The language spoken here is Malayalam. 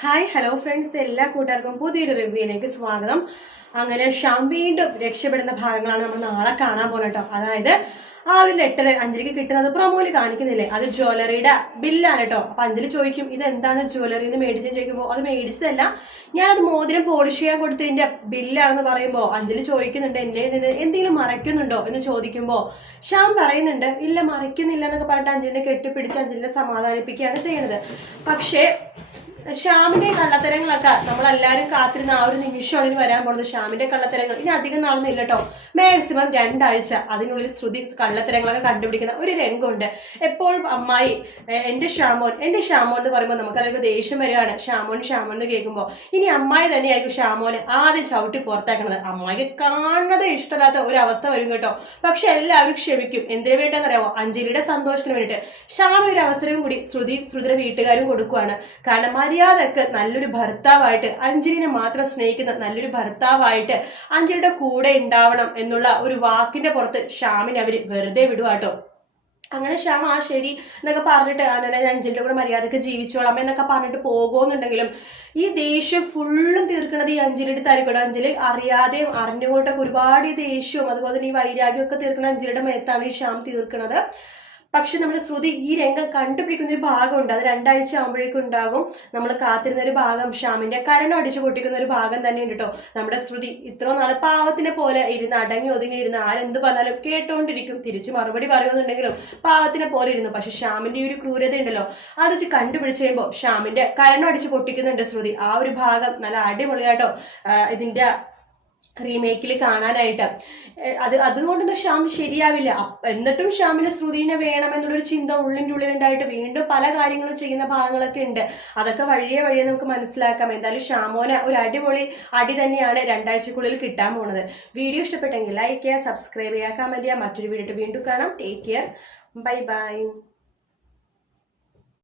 ഹായ് ഹലോ ഫ്രണ്ട്സ് എല്ലാ കൂട്ടുകാർക്കും പുതിയൊരു റിവ്യൂയിലേക്ക് സ്വാഗതം. അങ്ങനെ ഷാം വീണ്ടും രക്ഷപ്പെടുന്ന ഭാഗങ്ങളാണ് നമ്മൾ നാളെ കാണാൻ പോകുന്നത് കേട്ടോ. അതായത് ആ ഒരു ലെറ്റർ അഞ്ജലിക്ക് കിട്ടുന്നത് പ്രൊമോയിൽ കാണിക്കുന്നില്ലേ? അത് ജ്വല്ലറിയുടെ ബില്ലാണ് കേട്ടോ. അപ്പൊ അഞ്ജലി ചോദിക്കും ഇത് എന്താണ് ജ്വല്ലറി എന്ന് മേടിച്ചെന്ന് ചോദിക്കുമ്പോൾ അത് മേടിച്ചതല്ല. ഞാനത് മോതിരം പോളിഷ് ചെയ്യാൻ കൊടുത്തതിന്റെ ബില്ലാണെന്ന് പറയുമ്പോൾ അഞ്ജലി ചോദിക്കുന്നുണ്ട് എന്നെ നിന്ന് എന്തെങ്കിലും മറയ്ക്കുന്നുണ്ടോ? എന്ന് ചോദിക്കുമ്പോൾ ഷ്യാം പറയുന്നുണ്ട് ഇല്ല മറയ്ക്കുന്നില്ല എന്നൊക്കെ പറഞ്ഞിട്ട് അഞ്ജലിനെ കെട്ടിപ്പിടിച്ച് അഞ്ജലിനെ സമാധാനിപ്പിക്കുകയാണ് ചെയ്യുന്നത്. പക്ഷേ ഷ്യാമിന്റെ കള്ളത്തരങ്ങളൊക്കെ നമ്മളെല്ലാരും കാത്തിരുന്ന ആ ഒരു നിമിഷമാണ് ഇനി വരാൻ പോകുന്നത്. ഷ്യാമിന്റെ കള്ളത്തരങ്ങൾ. ഇനി അധികം നാളൊന്നും ഇല്ല കേട്ടോ മാക്സിമം രണ്ടാഴ്ച അതിനുള്ളിൽ ശ്രുതി കള്ളത്തരങ്ങളൊക്കെ കണ്ടുപിടിക്കുന്ന ഒരു രംഗമുണ്ട്. എപ്പോഴും അമ്മായി എന്റെ എന്റെ ഷ്യാമോൻ എന്റെ ഷ്യാമോൻ എന്ന് പറയുമ്പോൾ നമുക്കറിയാം ദേഷ്യം വരികയാണ്. ഷ്യാമോൻ ഷ്യാമോൻ എന്ന് കേൾക്കുമ്പോൾ ഇനി അമ്മായി തന്നെയായിരിക്കും ഷ്യാമോനെ ആദ്യം ചവിട്ടി പുറത്താക്കണത് അമ്മായിക്ക് കാണുന്നത് ഇഷ്ടമില്ലാത്ത ഒരു അവസ്ഥ വരും കേട്ടോ. പക്ഷെ എല്ലാവരും ക്ഷമിക്കും. എന്തിനു വേണ്ടെന്ന് അറിയാമോ അഞ്ജലിയുടെ സന്തോഷത്തിന് വേണ്ടിയിട്ട്. ഷ്യാമിന് ഒരു അവസരവും കൂടി ശ്രുതി ശ്രുതിയുടെ വീട്ടുകാരും കൊടുക്കുവാണ്. കാരണം മര്യാദയ്ക്ക് നല്ലൊരു ഭർത്താവായിട്ട് അഞ്ജലിനെ മാത്രം സ്നേഹിക്കുന്ന നല്ലൊരു ഭർത്താവായിട്ട് അഞ്ജലിയുടെ കൂടെ ഉണ്ടാവണം എന്നുള്ള ഒരു വാക്കിന്റെ പുറത്ത് ഷ്യാമിനെ അവർ വെറുതെ വിടുവാട്ടോ അങ്ങനെ ശ്യാം ആ ശരി എന്നൊക്കെ പറഞ്ഞിട്ട് അങ്ങനെ ഞാൻ അഞ്ജലിയുടെ കൂടെ മര്യാദയ്ക്ക് ജീവിച്ചോളാം എന്നൊക്കെ പറഞ്ഞിട്ട് പോകുമെന്നുണ്ടെങ്കിലും ഈ ദേഷ്യം ഫുള്ളും തീർക്കണത് ഈ അഞ്ജലിയുടെ തരക്കണം അഞ്ജലി അറിയാതെയും അറിഞ്ഞുകൊണ്ടൊക്കെ ഒരുപാട് ഈ ദേഷ്യവും അതുപോലെ തന്നെ ഈ വൈരാഗ്യമൊക്കെ തീർക്കുന്ന അഞ്ജലിയുടെ മേത്താണ് ഈ ശ്യാം തീർക്കണത്. പക്ഷെ നമ്മുടെ ശ്രുതി ഈ രംഗം കണ്ടുപിടിക്കുന്ന ഒരു ഭാഗമുണ്ട്. അത് രണ്ടാഴ്ച ആകുമ്പോഴേക്കും ഉണ്ടാകും. നമ്മൾ കാത്തിരുന്ന ഒരു ഭാഗം ഷ്യാമിന്റെ കരണം അടിച്ചു പൊട്ടിക്കുന്ന ഒരു ഭാഗം തന്നെയുണ്ട് കേട്ടോ. നമ്മുടെ ശ്രുതി ഇത്ര നാളെ പാവത്തിനെ പോലെ ഇരുന്ന് അടങ്ങി ഒതുങ്ങി ഇരുന്ന് ആരെന്ത് പറഞ്ഞാലും കേട്ടോണ്ടിരിക്കും. തിരിച്ച് മറുപടി പറയുമെന്നുണ്ടെങ്കിലും പാവത്തിനെ പോലെ ഇരുന്നു. പക്ഷെ ഷ്യാമിന്റെ ഈ ഒരു ക്രൂരത ഉണ്ടല്ലോ. അത് വെച്ച് കണ്ടുപിടിച്ച് കഴിയുമ്പോൾ ഷ്യാമിന്റെ കരണം അടിച്ച് പൊട്ടിക്കുന്നുണ്ട് ശ്രുതി. ആ ഒരു ഭാഗം നല്ല അടിപൊളിയാട്ടോ. ഇതിന്റെ റീമേക്കിൽ കാണാനായിട്ട്. അത് അതുകൊണ്ടൊന്നും ശ്യാം ശരിയാവില്ല. എന്നിട്ടും ശ്യാമിന് ശ്രുതിനെ വേണമെന്നുള്ളൊരു ചിന്ത ഉള്ളിന്റെ ഉള്ളിലുണ്ടായിട്ട് വീണ്ടും പല കാര്യങ്ങളും ചെയ്യുന്ന ഭാഗങ്ങളൊക്കെ ഉണ്ട്. അതൊക്കെ വഴിയെ വഴിയെ നമുക്ക് മനസ്സിലാക്കാം. എന്തായാലും ഷ്യാമോന് ഒരു അടിപൊളി അടി തന്നെയാണ് രണ്ടാഴ്ചക്കുള്ളിൽ കിട്ടാൻ പോണത്. വീഡിയോ ഇഷ്ടപ്പെട്ടെങ്കിൽ ലൈക്ക് ചെയ്യുക സബ്സ്ക്രൈബ് ചെയ്യുക കമന്റ് ചെയ്യുക. മറ്റൊരു വീഡിയോ വീണ്ടും കാണാം. Take care bye bye